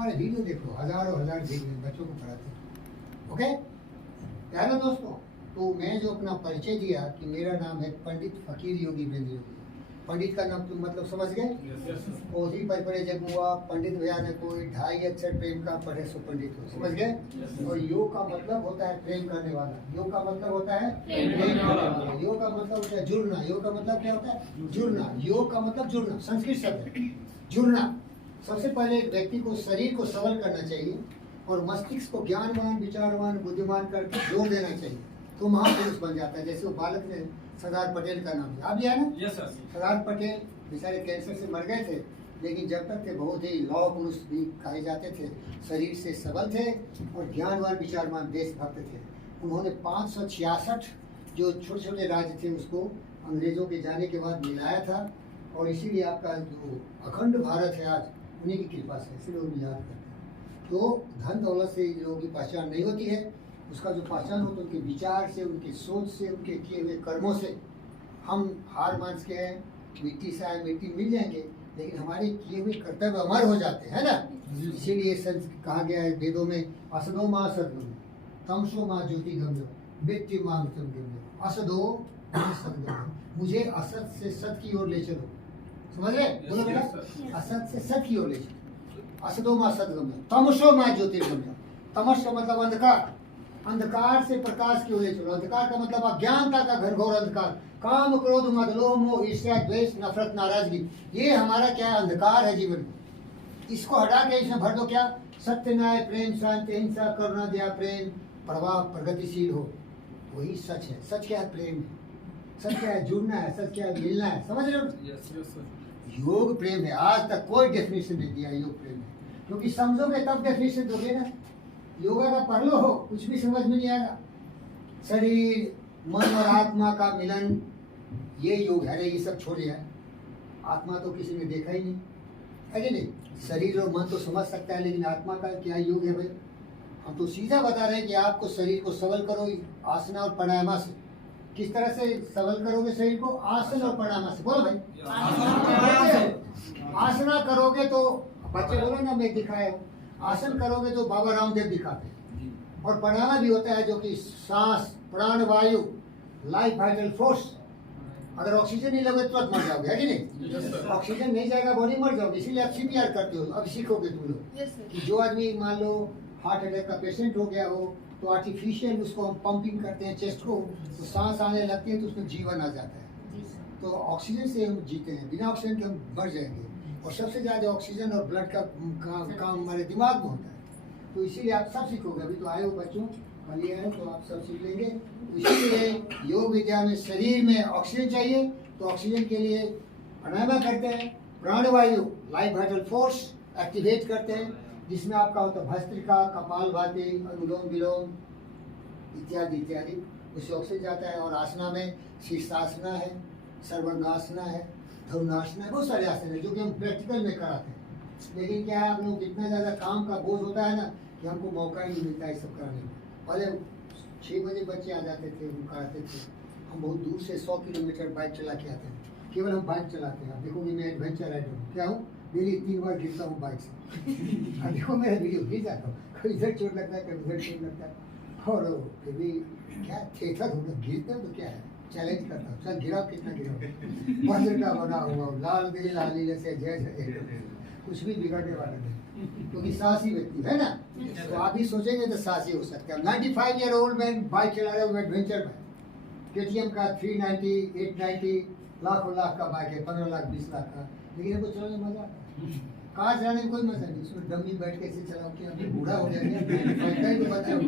हमारे वीडियो देखो, हजारों हजार वीडियो बच्चों को पढ़ाते हैं। ओके प्यारे दोस्तों, तो मैं जो अपना परिचय दिया कि मेरा नाम है पंडित फकीर योगी वीरेंद्र योगी। पंडित का नाम तुम मतलब समझ गए। ओसी पर पढ़े जब हुआ पंडित भैया ने कोई 2.5 अक्षर प्रेम का पढ़े सो पंडित हो, समझ गए। और योग का मतलब होता है प्रेम करने वाला। योग का मतलब होता है प्रेम करने वाला। योग का मतलब होता है जुड़ना। योग का मतलब क्या होता है? जुड़ना। योग का मतलब जुड़ना, संस्कृत शब्द है जुड़ना। सबसे पहले एक व्यक्ति को शरीर को सबल करना चाहिए और मस्तिष्क को ज्ञानवान, विचारवान, बुद्धिमान करके जोड़ देना चाहिए, तो महापुरुष बन जाता है। जैसे वो बालक ने सरदार पटेल का नाम आप लिया ना। Yes sir. सरदार पटेल बेचारे कैंसर से मर गए थे, लेकिन जब तक थे बहुत ही लौह पुरुष भी कहे जाते थे। शरीर से सबल थे और ज्ञानवान, विचारवान, देशभक्त थे। उन्होंने 566 जो छोटे छोटे राज्य थे उसको अंग्रेजों के जाने के बाद मिलाया था, और इसीलिए आपका जो अखंड भारत है आज उन्हीं की कृपा से, इसलिए उन्हें याद करते हैं। तो धन दौलत से लोगों की पहचान नहीं होती है, उसका जो पहचान होता है उनके विचार से, उनकी सोच से, उनके किए हुए कर्मों से। हम हार मांस के हैं, मिट्टी से आए मिट्टी मिल जाएंगे, लेकिन हमारे किए हुए कर्तव्य अमर हो जाते हैं ना। इसीलिए कहा गया है वेदों में, असदो माँ सदगम्य, तमसो माँ ज्योतिगम्य, मृत्यु माँ मृतंगम्य, असदो माँ सदगम्य। मुझे असत से सत की ओर ले चलो, समझ रहे? बोलो बेटा, असत से सत की ओर ले चलो। असदो माँ सदगम्य, तमसो माँ ज्योतिर्गम्य। तमस का मतलब अंधकार, अंधकार से प्रकाश की ओर ले चलो। अंधकार का मतलब अज्ञानता का घनघोर अंधकार, काम, क्रोध, मद, लोभ, मोह, ईर्ष्या, द्वेष, नफरत, नाराजगी, ये हमारा क्या अंधकार है जीवन में। इसको हटा के इसमें भर दो क्या? सत्य, न्याय, प्रेम, शांति, हिंसा, करुणा, दया, प्रेम, प्रवाह, प्रगतिशील हो, वही सच है। सच क्या है? प्रेम है। सच क्या है? जुड़ना है। सच क्या है? मिलना है। समझ रहे हो? योग प्रेम है। आज तक कोई डेफिनेशन नहीं दिया योग प्रेम है, क्योंकि समझोगे तब डेफिनेशन दोगे ना। योगा का पढ़ लो हो, कुछ भी समझ में नहीं आएगा। शरीर, मन और आत्मा का मिलन, ये योग है। ये सब छोड़िए, आत्मा तो किसी ने देखा ही नहीं है कि नहीं। शरीर और मन तो समझ सकता है, लेकिन आत्मा का क्या योग है भाई? हम तो सीधा बता रहे हैं कि आपको शरीर को सबल करो आसना और प्राणायाम से। किस तरह से सबल करोगे शरीर को? आसन और प्राणायाम से। बोलो भाई, आसना करोगे तो बच्चे बोलो ना, मैं दिखाया। आसन करोगे तो बाबा रामदेव दिखाते हैं। और प्राणायाम भी होता है जो कि सांस, प्राण वायु, लाइफ वाइटल फोर्स। अगर ऑक्सीजन नहीं लगे तुरंत मर जाओगे, है कि नहीं? ऑक्सीजन नहीं जाएगा बॉडी मर जाओगे, इसीलिए आप सीपीआर करते हो। अब सीखोगे तुम लोग कि जो आदमी मान लो हार्ट अटैक का पेशेंट हो गया हो, तो आर्टिफिशियल उसको हम पंपिंग करते हैं चेस्ट को, तो सांस आने लगती है तो उसमें जीवन आ जाता है। तो ऑक्सीजन से हम जीते हैं, बिना ऑक्सीजन के हम मर जाएंगे। और सबसे ज़्यादा ऑक्सीजन और ब्लड का काम हमारे दिमाग में होता है। तो इसीलिए आप सब सीखोगे। अभी तो आए हो बच्चों, कल ये है तो आप सब सीख लेंगे। तो इसीलिए योग विद्या में शरीर में ऑक्सीजन चाहिए, तो ऑक्सीजन के लिए प्राणायाम करते हैं। प्राणवायु, लाइफ वाइटल फोर्स एक्टिवेट करते हैं, जिसमें आपका होता है भस्त्रिका, कपालभाति, अनुलोम विलोम इत्यादि इत्यादि, उससे ऑक्सीजन जाता है। और आसना में शीर्षासना है, सर्वांगासना है, धनुरासना है, बहुत सारे आसन है जो कि हम प्रैक्टिकल में कराते हैं। लेकिन क्या है, आप लोग इतना ज़्यादा काम का बोझ होता है ना कि हमको मौका ही नहीं मिलता है सब कराने में। पहले 6 बजे बच्चे आ जाते थे, हम कराते थे। हम बहुत दूर से 100 किलोमीटर बाइक चला के आते हैं, केवल हम बाइक चलाते हैं। आप देखोगे मैं एडवेंचर राइडर हूँ, क्या हूँ, डेली 3 बार गिरता हूँ बाइक से। अब देखो मेरा वीडियो गिर जाता हूँ, कभी इधर चोट लगता है, कभी उधर चोट लगता है। और फिर भी क्या ठेठा घूमना, गिरते हो तो क्या है, चैलेंज करता हूँ, चल गिराओ, कितना गिराओ। वज्र का बना हुआ लाल दिल लाली जैसे जय, कुछ भी बिगड़ने वाला नहीं, क्योंकि साहसी व्यक्ति है ना। तो आप भी सोचेंगे तो साहसी हो सकते हैं। 95 ईयर ओल्ड मैन बाइक चला रहे हो, एडवेंचर में KTM का 390, 890, लाखों लाख का बाइक है, 15 लाख 20 लाख का, लेकिन इनको चलाने में मजा आता है। कार चलाने में कोई मजा नहीं, उसमें डम्मी बैठ के ऐसे चलाओ कि अभी बूढ़ा हो जाएंगे तो बच्चा हो,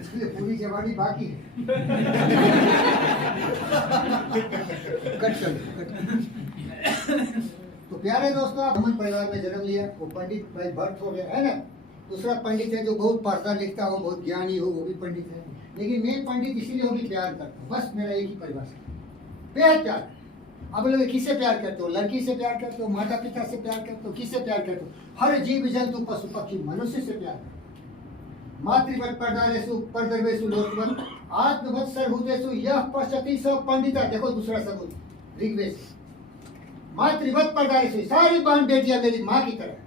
इसलिए पूरी जवानी बाकी है। कट तो प्यारे दोस्तों, आप ब्राह्मण परिवार में जन्म लिया, वो पंडित भाई भट्ट हो गया, है ना। दूसरा पंडित है जो बहुत पढ़ता लिखता हो, बहुत ज्ञानी हो, वो भी पंडित है। लेकिन मैं पंडित इसीलिए हो कि प्यार करता हूँ, बस मेरा एक ही परिभाषा, बेहद प्यार। अब लोग किससे प्यार करते हो? लड़की से प्यार करते हो, माता पिता से प्यार करते हो, किससे प्यार करते हो? हर जीव जंतु पशु पक्षी मनुष्य से प्यार करते हो। मातृवत परदारेषु परदर्वेषु लोकवत आत्मवत सर्वभूतेषु यः पश्यति स पंडिता। देखो दूसरा सबूत ऋग्वेद से, मातृवत परदारेषु, सारी बहन बेटियां मेरी माँ की तरह है,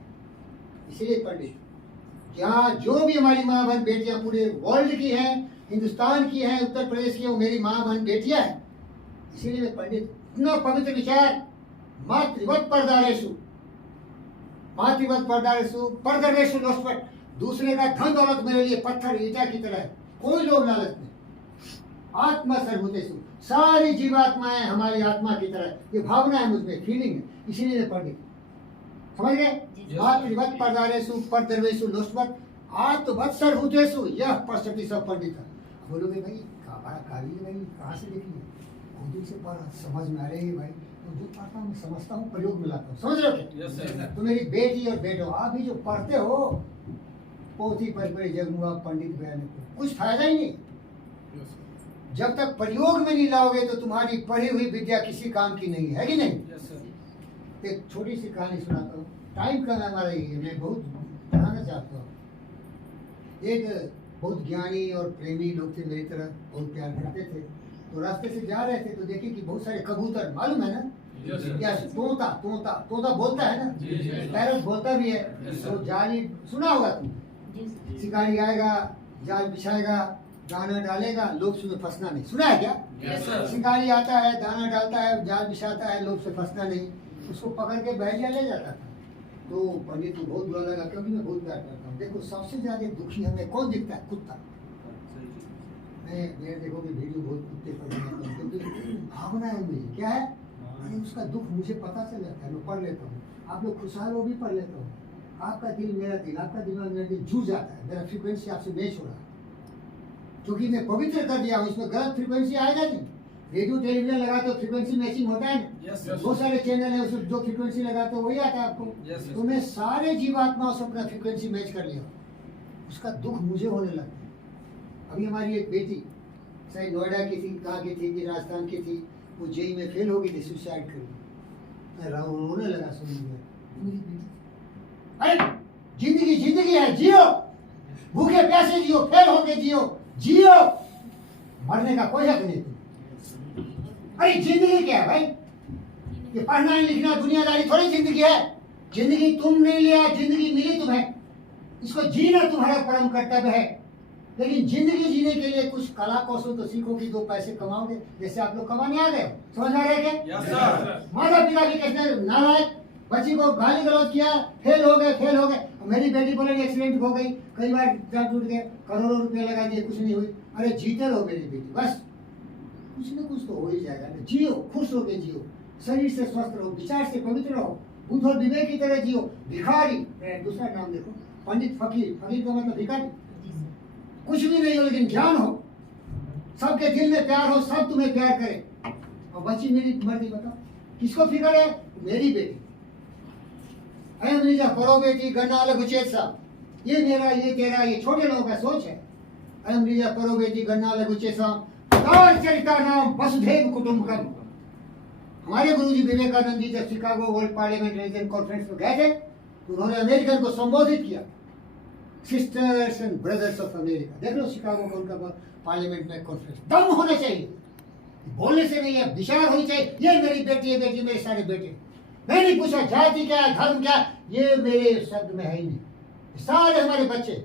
इसीलिए पंडित। यहाँ जो भी हमारी माँ बहन बेटियां पूरे वर्ल्ड की हैं, हिंदुस्तान की हैं, उत्तर प्रदेश की हैं, वो मेरी माँ बहन बेटियां हैं। इसीलिए मैं पंडित इतना पवित्र विचार मातृवत परदारेशु, मातृवत परदारेशु परदरेशु लोस्पट, दूसरे का धन दौलत मेरे लिए पत्थर ईटा की तरह है, कोई लोभ लालच नहीं। आत्मा सर्वभूतेषु, सारी जीवात्माएं हमारी आत्मा की तरह, ये भावना है मुझमें, फीलिंग है, इसीलिए मैं पंडित। समझ गए? मातृवत परदारेशु परदर्वेशु लोस्पट आत्मवत सर्वभूतेषु यह पश्यति सब पंडित। बोलोगे भाई काबिल भाई कहाँ से देखी है? खुद से पढ़ा, समझ में आ रही है भाई, तो जो पढ़ता हूँ मैं समझता हूँ, प्रयोग में लाता हूँ। समझ रहे हो? तो मेरी बेटी और बेटो, आप भी जो पढ़ते हो पोथी पर जगमुआ पंडित बयान, कुछ फायदा ही नहीं। जब तक प्रयोग में नहीं लाओगे तो तुम्हारी पढ़ी हुई विद्या किसी काम की नहीं है कि नहीं? एक छोटी सी कहानी सुनाता हूँ, टाइम कम है हमारा, ये मैं बहुत पढ़ाना चाहता हूँ। एक बहुत ज्ञानी और प्रेमी लोग थे, मेरी तरह बहुत प्यार करते थे। तो रास्ते से जा रहे थे तो देखे कि बहुत सारे कबूतर, मालूम है ना, क्या तोता तोता तोता बोलता है ना, पैरट बोलता भी है। तो जाली सुना होगा तुम, शिकारी आएगा, जाल बिछाएगा, दाना डालेगा, लोभ से फंसना नहीं। सुना है क्या? शिकारी आता है, दाना डालता है, जाल बिछाता है, लोभ से फंसना नहीं। उसको पकड़ के बैठिया ले जाता था। तो पंडित को बहुत बुरा लगा, क्योंकि मैं बहुत प्यार करता हूँ। देखो सबसे ज्यादा दुखी हमें कौन दिखता है? कुत्ता। मैं देखो कि वीडियो बहुत कुत्ते पर बनाता हूँ, क्योंकि भावना है मुझे, क्या है, अरे उसका दुख मुझे पता चल जाता है, मैं पढ़ लेता हूँ। आप लोग खुशहाल हो भी पढ़ लेता हूँ। आपका दिल मेरा दिल, आपका दिमाग मेरा दिल जुड़ जाता है, मेरा फ्रीक्वेंसी आपसे मैच हो रहा है, क्योंकि मैं पवित्र कर दिया हूँ। इसमें गलत फ्रीक्वेंसी आएगा नहीं। रेडियो टेलीविजन लगाते हो फ्रीक्वेंसी मैचिंग होता है ना, बहुत सारे चैनल है, उसमें जो फ्रीक्वेंसी लगाते हो वही आता है आपको। तो मैं सारे जीवात्माओं से अपना फ्रीक्वेंसी मैच कर लिया, उसका दुख मुझे होने लगता है। अभी हमारी एक बेटी शायद नोएडा की थी, कहाँ की थी, कि राजस्थान की थी, वो जेई में फेल हो गई थी, सुसाइड कर ली। रोने लगा सुन लिया। अरे जिंदगी जिंदगी है, जियो, भूखे प्यासे जियो, फेल होके जियो, जियो, मरने का कोई हक नहीं। अरे जिंदगी क्या है भाई? ये पढ़ना लिखना दुनियादारी थोड़ी जिंदगी है। जिंदगी तुम नहीं लिया, जिंदगी मिली तुम्हें, इसको जीना तुम्हारा परम कर्तव्य है। लेकिन जिंदगी जीने के लिए कुछ कला कौशल तो सीखो कि 2 पैसे कमाओगे, जैसे आप लोग कमाने आ गए। समझ आ रहे क्या? माता पिता भी कैसे नालायक, बच्ची को गाली गलौज किया, फेल हो गए, फेल हो गए। मेरी बेटी बोले एक्सीडेंट हो गई, कई बार जान टूट गए, करोड़ों रुपए लगा दिए, कुछ नहीं हुई। अरे जीते रहो मेरी बेटी, बस कुछ न कुछ तो हो ही जाएगा ना। जियो, खुश होके जियो, शरीर से स्वस्थ रहो, विचार से पवित्र रहो, बुद्ध और विवेक की तरह जियो। भिखारी, दूसरा नाम देखो, पंडित फकीर, फकीर का मतलब भिखारी। कुछ भी नहीं हो लेकिन ज्ञान हो, सबके दिल में प्यार हो, सब तुम्हें प्यार करे। और बच्ची मेरी मर्जी, बताओ किसको फिक्र है? मेरी बेटी। अयम निजा परो बेटी गन्ना लघु चेतसा, ये मेरा, ये तेरा, ये छोटे लोगों का सोच है। अयम निजा परो बेटी गन्ना लघु चेतसा चरिता नाम वसुधैव कुटुंबकम। हमारे गुरुजी विवेकानंद जी जब Chicago world parliament religion conference में गए थे, तो उन्होंने अमेरिकन को संबोधित किया, sisters and brothers of America. देख लो शिकागो का उनका पार्लियामेंट में कॉन्फ्रेंस, दम होना चाहिए, बोलने से नहीं है, विचार होनी चाहिए। ये मेरी बेटी है, बेटी मेरे सारे बेटे। मैं नहीं पूछा जाति क्या है, धर्म क्या, ये मेरे शब्द में है ही नहीं। सारे हमारे बच्चे,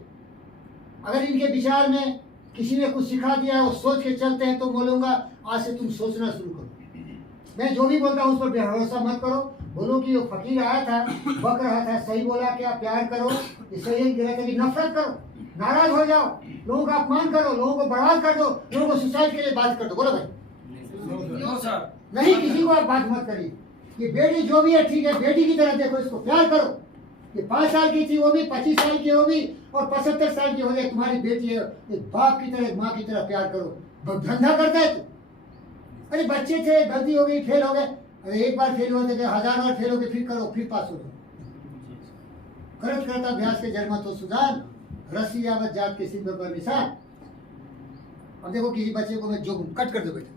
अगर इनके विचार में किसी ने कुछ सिखा दिया है, वो सोच के चलते हैं, तो बोलूंगा आज से तुम सोचना शुरू करो। मैं जो भी बोलता हूँ उस पर भरोसा मत करो। बोलो कि वो फकीर आया था, बक रहा था, सही बोला क्या, प्यार करो, इससे यही गिरा था कि नफरत करो, नाराज हो जाओ, लोगों का अपमान करो, लोगों को बर्बाद कर दो, लोगों को सुसाइड के लिए बात कर दो। बोलो भाई, नहीं किसी को आप बात मत करिए। ये बेटी जो भी है ठीक है, बेटी की तरह देखो, इसको प्यार करो। ये 5 साल की थी वो भी, 25 साल की हो भी, और 75 साल की हो जाए, तुम्हारी बेटी है। एक बाप की तरह, माँ की तरह प्यार करो। धंधा करता है तू? अरे बच्चे थे, गलती हो गई, फेल हो गए। अरे एक बार फेल होते थे, 1000 बार फेल हो गए, फिर करो, फिर पास हो जाओ। करत करता अभ्यास के जन्म तो सुजान, रस्सी यावत जात के सिद्ध पर निशान। अब देखो किसी बच्चे को मैं जो कट कर दो बेटा,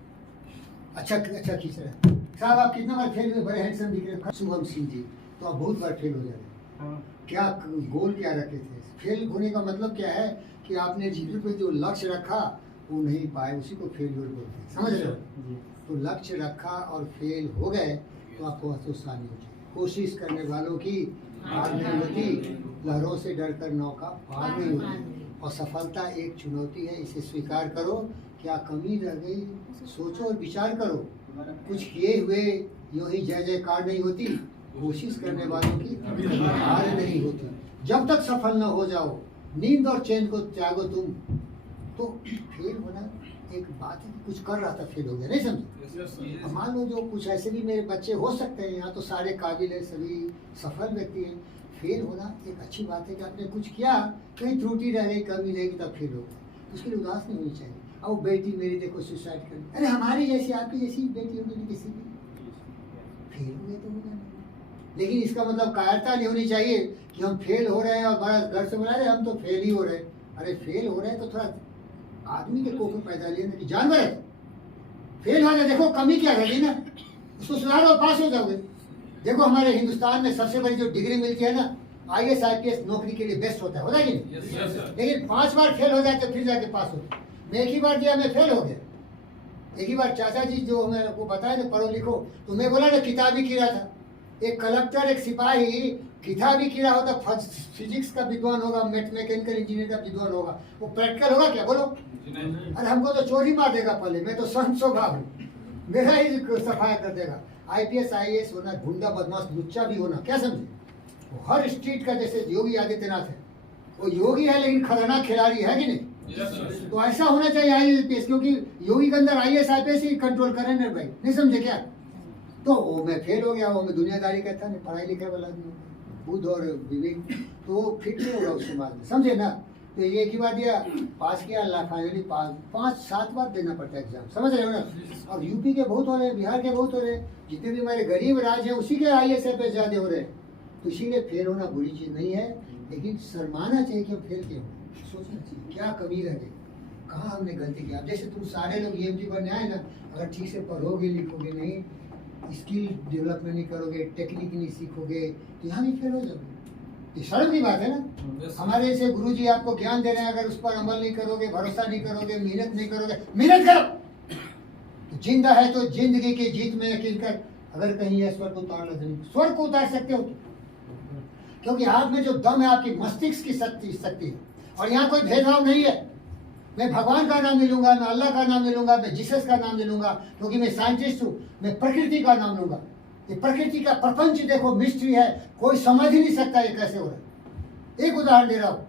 अच्छा अच्छा खींच रहा है, साहब आप कितना बार फेल हुए, बड़े हैंडसम दिख रहे। शुभम सिंह जी, तो आप बहुत बार फेल हो जा रहे हैं। क्या गोल क्या रखे थे? फेल होने का मतलब क्या है कि आपने जीवन पे जो लक्ष्य रखा वो नहीं पाए, उसी को फेलियर बोलते हैं। समझ रहे हो? तो लक्ष्य रखा और फेल हो गए तो आपको अफसोस नहीं होती। कोशिश करने वालों की हार नहीं होती, लहरों से डरकर नौका पार नहीं होती, और सफलता एक चुनौती है, इसे स्वीकार करो। क्या कमी रह गई, सोचो और विचार करो। कुछ किए हुए यूं ही जय जयकार नहीं होती, कोशिश करने वालों की हार नहीं होती। जब तक सफल न हो जाओ, नींद और चैन को त्यागो तुम। तो फेल होना एक बात है कि कुछ कर रहा था, फेल हो गया, नहीं समझे। अब मान लो जो कुछ ऐसे भी मेरे बच्चे हो सकते हैं, यहाँ तो सारे काबिल है, सभी सफल व्यक्ति हैं। फेल होना एक अच्छी बात है कि आपने कुछ किया, कहीं त्रुटि रह गई, कमी रहेगी, तब फेल हो गया, उसके लिए उदास नहीं होनी चाहिए। अब बेटी मेरी देखो सुसाइड कर, अरे हमारी जैसी आपकी जैसी बेटी होगी किसी की, फेल हो गए तो हो गया। लेकिन इसका मतलब कायरता नहीं होनी चाहिए कि हम फेल हो रहे हैं और बड़ा घर से बुला रहे हम तो फेल ही हो रहे हैं। अरे फेल हो रहे हैं तो थोड़ा आदमी के कोख में पैदा लिए ना कि जानवर है, फेल हो जाए, देखो कमी क्या रही ना, उसको सुधारो, पास हो जाओगे। देखो हमारे हिंदुस्तान में सबसे बड़ी जो डिग्री मिलती है ना, IAS IPS नौकरी के लिए बेस्ट होता है कि नहीं? लेकिन 5 बार फेल हो जाए तो फिर जाके पास होते। मैं एक ही बार दिया, मैं फेल हो गया। एक ही बार चाचा जी जो हमें वो बताया ना, पढ़ो लिखो, तो मैं बोला ना किताब ही कीड़ा था। एक कलेक्टर, एक सिपाही किताब ही कीड़ा होता, फिजिक्स का विद्वान होगा, मैकेनिकल इंजीनियर का विद्वान होगा, वो प्रैक्टिकल होगा क्या, बोलो? अरे हमको तो चोरी मार देगा पहले, मैं तो संत स्वभाव हूँ, मेरा ही सफाया कर देगा। IPS IAS होना, गुंडा बदमाश लुच्चा भी होना, क्या समझे? वो हर स्ट्रीट का, जैसे योगी आदित्यनाथ है, वो योगी है लेकिन खतरनाक खिलाड़ी है कि नहीं? तो ऐसा होना चाहिए IAS, क्योंकि योगी के अंदर IAS IPS ही कंट्रोल करें ना भाई, नहीं समझे क्या? तो वो मैं फेल हो गया, वो मैं दुनियादारी कहता नहीं, पढ़ाई लिखाई वाला आदमी, बुद्ध और विवेक, तो फिट नहीं होगा उसके बाद में, समझे ना? तो ये एक ही बार दिया, पास किया, अल्लाह फाइनली 5-7 बार देना पड़ता है एग्जाम, समझ रहे हो ना? और यूपी के बहुत हो रहे हैं, बिहार के बहुत हो रहे हैं, जितने भी हमारे गरीब राज्य हैं उसी के IAS IPS ज़्यादा हो रहे हैं। तो इसीलिए फेल होना बुरी चीज़ नहीं है, लेकिन शर्माना चाहिए कि हम फेल क्यों, सोचना चाहिए क्या कमी रह गई, कहाँ हमने गलती की। अब जैसे तुम सारे लोग EMT बनने आए ना, अगर ठीक से पढ़ोगे लिखोगे नहीं, स्किल डेवलपमेंट नहीं करोगे, टेक्निक नहीं सीखोगे, तो यहाँ भी फेल हो जाओगे। ये शर्म की बात है ना। हमारे जैसे गुरुजी आपको ज्ञान दे रहे हैं, अगर उस पर अमल नहीं करोगे, भरोसा नहीं करोगे, मेहनत नहीं करोगे, मेहनत करो तो जिंदा है तो जिंदगी की जीत में यकीन कर। अगर कहीं है स्वर्ग उतार लो, स्वर्ग को उतार सकते हो, क्योंकि आप में जो दम है आपकी मस्तिष्क की शक्ति है, और यहाँ कोई भेदभाव नहीं है। मैं भगवान का नाम ले लूंगा, मैं अल्लाह का नाम ले लूंगा, मैं जीसस का नाम ले लूंगा, क्योंकि मैं साइंटिस्ट हूँ। मैं प्रकृति का नाम लूंगा। ये प्रकृति का प्रपंच देखो, मिस्ट्री है, कोई समझ ही नहीं सकता ये कैसे हो रहा है। एक उदाहरण दे रहा हूँ,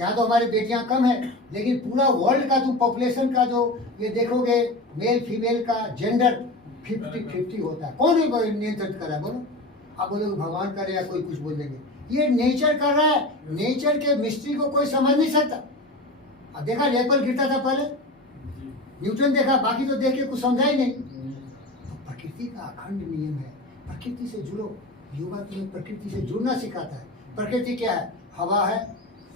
यहाँ तो हमारी बेटियां कम है, लेकिन पूरा वर्ल्ड का तुम पॉपुलेशन का जो ये देखोगे, मेल फीमेल का जेंडर 50-50 होता है। कौन नियंत्रित कर रहा है, बोलो? आप बोलोगे भगवान करे या कोई कुछ बोल देंगे, ये नेचर कर रहा है। नेचर के मिस्ट्री को कोई समझ नहीं सकता। अब देखा एप्पल गिरता था पहले, न्यूटन देखा, बाकी तो देख के कुछ समझा ही नहीं। तो प्रकृति का अखंड नियम है, प्रकृति से जुड़ो। योगा तुम्हें प्रकृति से जुड़ना सिखाता है। प्रकृति क्या है? हवा है,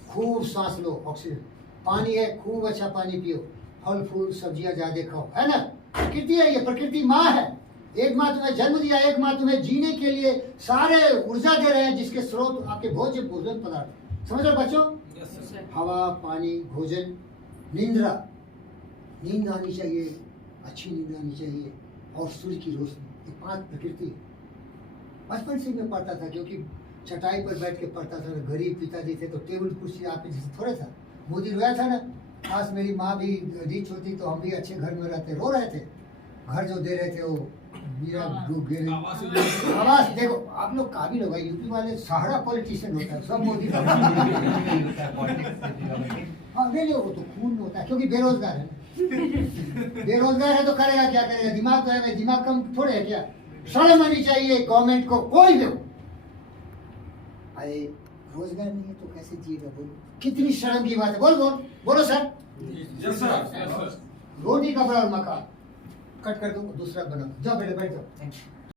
खूब सांस लो ऑक्सीजन, पानी है, खूब अच्छा पानी पियो, फल फूल सब्जियां ज्यादा खाओ, है ना? प्रकृति है ये, प्रकृति माँ है। एक माँ तुम्हें जन्म दिया, एक माँ तुम्हें जीने के लिए सारे ऊर्जा दे रहे हैं, जिसके स्रोत आपके भोजन पदार्थ। समझ रहे बच्चों? हवा, पानी, भोजन, निंद्रा, नींद आनी चाहिए, अच्छी नींद आनी चाहिए, और सूर्य की रोशनी, ये 5 प्रकृति। बचपन से मैं पढ़ता था, क्योंकि चटाई पर बैठ के पढ़ता था। गरीब पिताजी थे तो टेबल कुर्सी आप जैसे थोड़ा था। मोदी रोया था ना, खास मेरी माँ भी रिच होती तो हम भी अच्छे घर में रहते, रो रहे थे। घर जो दे रहे थे वो मेरा आवास। देखो आप लोग काबिल हो भाई, यूपी वाले सहारा पॉलिटिशियन होता है, सब मोदी का। हाँ ले लो, वो तो खून में होता है, क्योंकि बेरोजगार है। बेरोजगार है तो करेगा क्या करेगा, दिमाग तो है, दिमाग कम थोड़े है क्या? शर्म आनी चाहिए गवर्नमेंट को, कोई भी हो। अरे रोजगार नहीं है तो कैसे जिएगा, बोलो? कितनी शर्म की बात है। बोल बोल बोलो सर। रोटी कपड़ा और मकान कट कर दो, दूसरा बना, जाओ बेटे बैठ जाओ।